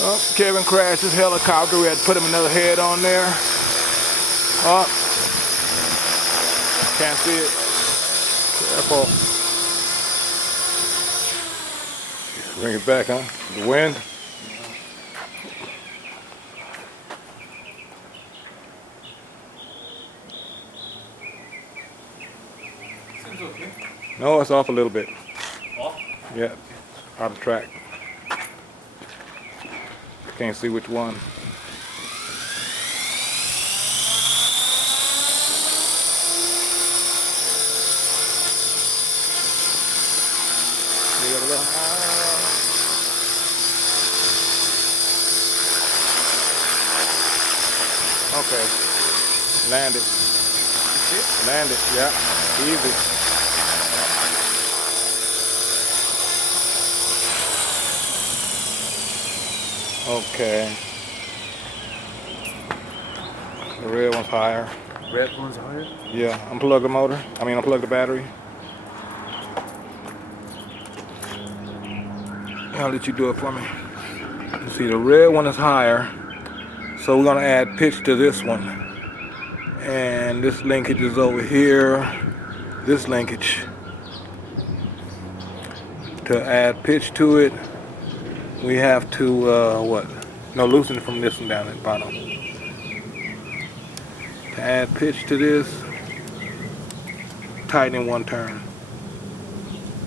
Oh, Kevin crashed his helicopter. We had to put him another head on there. Oh, can't see it. Careful. Bring it back, huh? The wind. Seems okay. No, it's off a little bit. Off? Yeah, out of track. Can't see which one. Get a little higher. Okay, land it. Land it, yeah, easy. Okay. The red one's higher. Red one's higher? Yeah, unplug the motor. Unplug the battery. I'll let you do it for me. You see, the red one is higher, so we're gonna add pitch to this one. And this linkage is over here. This linkage. To add pitch to it, we have to, loosen it from this one down at the bottom. To add pitch to this, tighten in one turn.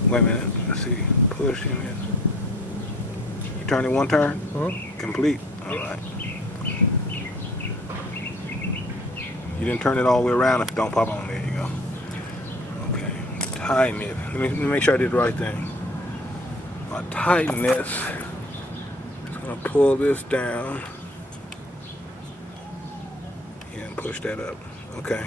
Wait a minute, let's see, push him in. You turn in one turn? Complete, all right. You didn't turn it all the way around. If it don't pop on, there you go. Okay, tighten it. Let me make sure I did the right thing. I'll tighten this. Just gonna pull this down. Yeah, and push that up. Okay.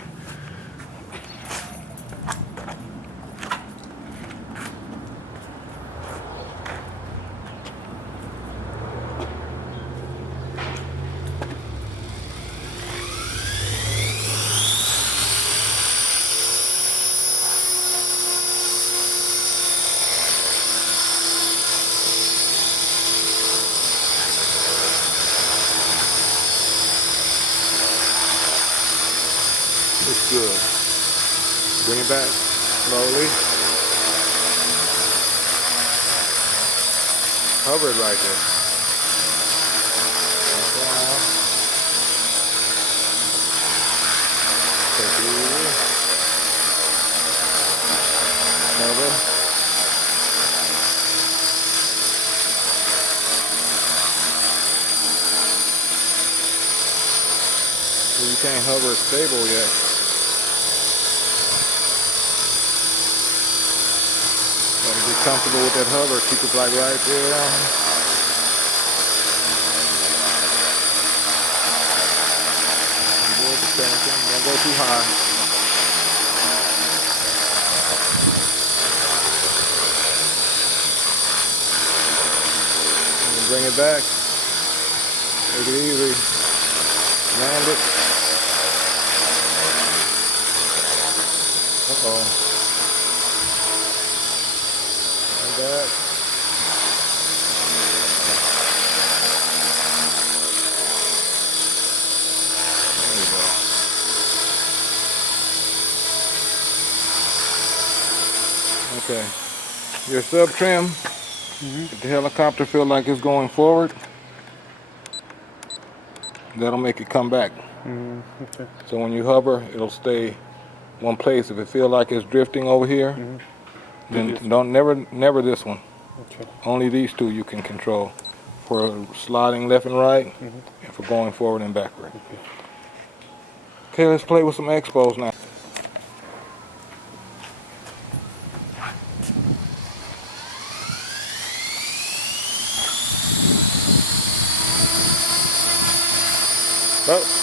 Looks good. Bring it back slowly. Hover it right there. Down. Take it easy. Hover. You can't hover it stable yet. Gotta get comfortable with that hover. Keep it like right there. Avoid the tension. Don't go too high. And bring it back. Take it easy. Land it. Uh-oh. Like that. There you go. Okay. Your sub trim, if the helicopter feel like it's going forward, that'll make it come back. Okay. So when you hover, it'll stay one place. If it feel like it's drifting over here, then never this one. Okay. Only these two you can control for sliding left and right, and for going forward and backward. Okay, let's play with some expos now. Oh.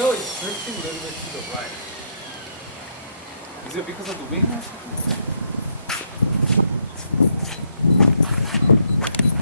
tail is drifting a little bit to the right. Is it because of the wing or something?